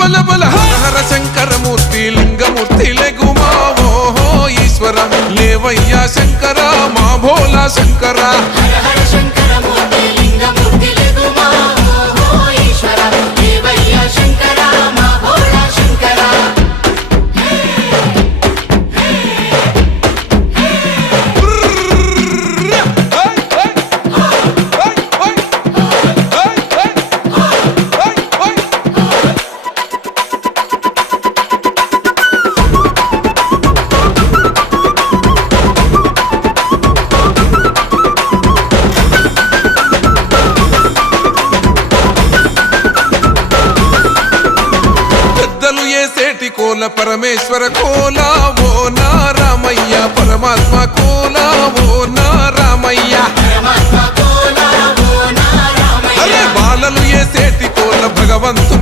బల బల హర శంకరమూర్తి లింగమూర్తి లెగుమా ఓహో ఈశ్వర లేవయ్యా శంకర మా భోలా శంకర కోల పరమేశ్వర కోలా ఓ నారామయ్య పరమాత్మ కోలా ఓ నారామయ్య అరే బాలలు ఏ సేటి కోల భగవంతు